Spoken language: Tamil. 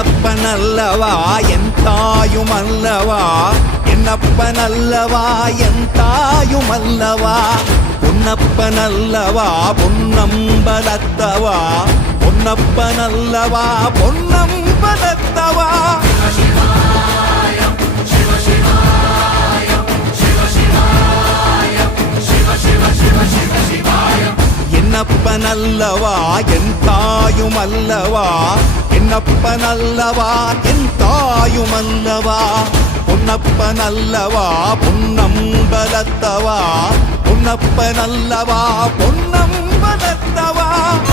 என்னப்பனல்லவா என் தாயுமல்லவா, என்னப்பனல்லவா என் தாயுமல்லவா, பொன்னப்பனல்லவா பொன்னம்பலத்தவா, பொன்னப்பனல்லவா பொன்னம்பலத்தவா. என்னப்பனல்லவா என் தாயுமல்லவா, என்னப்பனல்லவா என் தாயுமல்லவா, பொன்னப்பனல்லவா பொன்னம்பலத்தவா, பொன்னப்பனல்லவா பொன்னம்பலத்தவா.